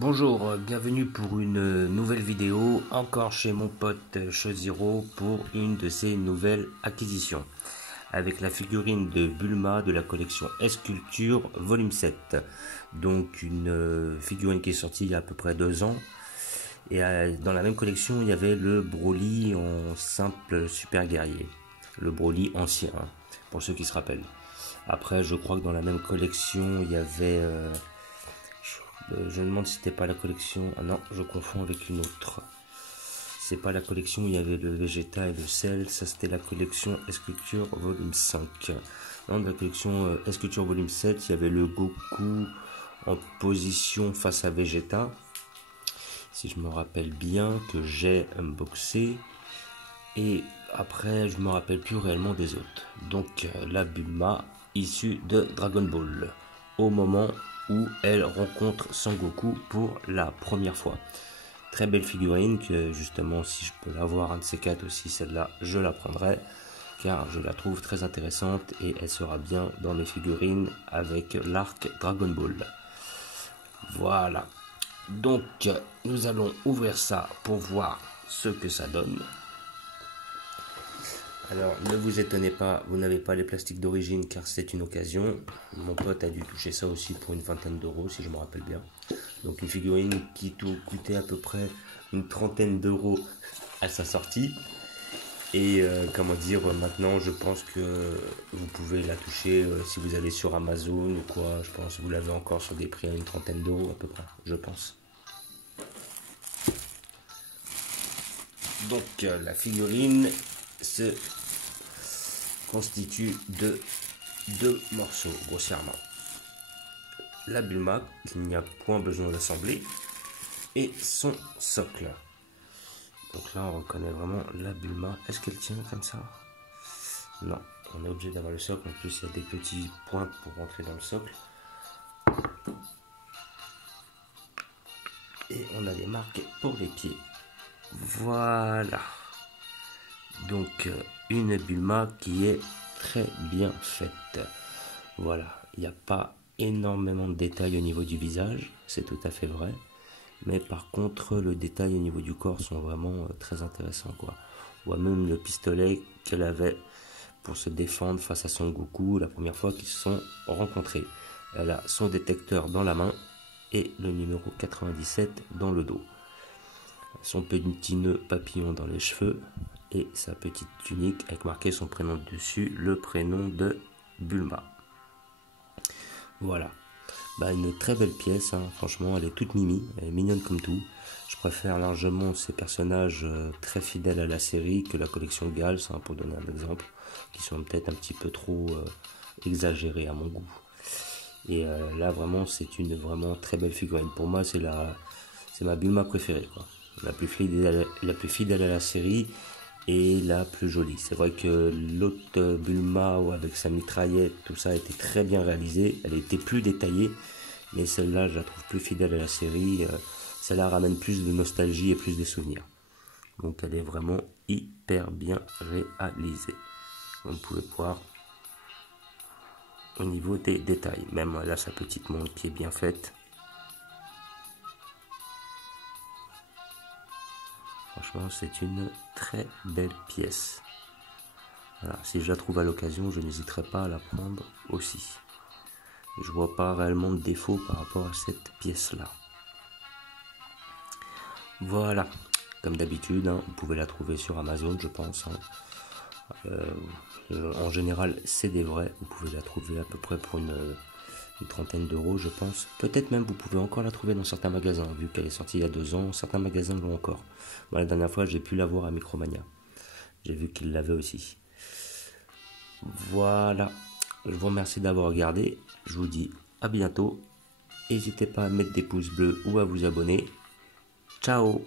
Bonjour, bienvenue pour une nouvelle vidéo, encore chez mon pote Choziro pour une de ses nouvelles acquisitions. Avec la figurine de Bulma de la collection S-Culture Volume 7. Donc une figurine qui est sortie il y a à peu près 2 ans. Et dans la même collection, il y avait le Broly en simple super guerrier. Le Broly ancien, hein, pour ceux qui se rappellent. Après, je crois que dans la même collection, il y avait... je me demande si c'était pas la collection... Ah non, je confonds avec une autre. C'est pas la collection où il y avait le Vegeta et le Cell. Ça, c'était la collection S-Culture Volume 5. Dans la collection S-Culture Volume 7, il y avait le Goku en position face à Vegeta. Si je me rappelle bien, que j'ai unboxé. Et après, je me rappelle plus réellement des autres. Donc, la Bulma issue de Dragon Ball. Au moment où elle rencontre Son Goku pour la première fois. Très belle figurine que justement, si je peux l'avoir un de ces 4 aussi, celle-là, je la prendrai. Car je la trouve très intéressante et elle sera bien dans mes figurines avec l'arc Dragon Ball. Voilà. Donc, nous allons ouvrir ça pour voir ce que ça donne. Alors, ne vous étonnez pas, vous n'avez pas les plastiques d'origine car c'est une occasion. Mon pote a dû toucher ça aussi pour une vingtaine d'euros, si je me rappelle bien. Donc, une figurine qui coûtait à peu près une trentaine d'euros à sa sortie. Et comment dire, maintenant, je pense que vous pouvez la toucher si vous allez sur Amazon ou quoi. Je pense que vous l'avez encore sur des prix à une trentaine d'euros à peu près, je pense. Donc, la figurine se constitue de 2 morceaux, grossièrement. La Bulma, qu'il n'y a point besoin d'assembler, et son socle. Donc là, on reconnaît vraiment la Bulma. Est-ce qu'elle tient comme ça? Non, on est obligé d'avoir le socle. En plus, il y a des petits points pour rentrer dans le socle. Et on a les marques pour les pieds. Voilà. Donc, une Bulma qui est très bien faite. Voilà, il n'y a pas énormément de détails au niveau du visage, c'est tout à fait vrai. Mais par contre, le détail au niveau du corps sont vraiment très intéressants, quoi. On voit même le pistolet qu'elle avait pour se défendre face à Son Goku la première fois qu'ils se sont rencontrés. Elle a son détecteur dans la main et le numéro 97 dans le dos. Son petit nœud papillon dans les cheveux et sa petite tunique avec marqué son prénom dessus, le prénom de Bulma. Voilà. Bah, une très belle pièce, hein. Franchement, elle est toute mimi, elle est mignonne comme tout. Je préfère largement ces personnages très fidèles à la série que la collection Gals, hein, pour donner un exemple, qui sont peut-être un petit peu trop exagérés à mon goût. Et là, vraiment, c'est une vraiment très belle figurine. Pour moi, c'est ma Bulma préférée, quoi. La plus fidèle à la série et la plus jolie. C'est vrai que l'autre Bulma avec sa mitraillette, tout ça était très bien réalisé. Elle était plus détaillée, mais celle-là, je la trouve plus fidèle à la série. Celle-là ramène plus de nostalgie et plus de souvenirs. Donc elle est vraiment hyper bien réalisée. Vous pouvez voir au niveau des détails. Même là, sa petite montre qui est bien faite. Franchement, c'est une très belle pièce. Voilà, si je la trouve à l'occasion, je n'hésiterai pas à la prendre aussi. Je vois pas réellement de défaut par rapport à cette pièce-là. Voilà, comme d'habitude, hein, vous pouvez la trouver sur Amazon, je pense. Hein. En général, c'est des vrais. Vous pouvez la trouver à peu près pour une trentaine d'euros, je pense. Peut-être même vous pouvez encore la trouver dans certains magasins, vu qu'elle est sortie il y a 2 ans. Certains magasins l'ont encore. Moi, la dernière fois, j'ai pu la voir à Micromania. J'ai vu qu'ils l'avaient aussi. Voilà. Je vous remercie d'avoir regardé. Je vous dis à bientôt. N'hésitez pas à mettre des pouces bleus ou à vous abonner. Ciao!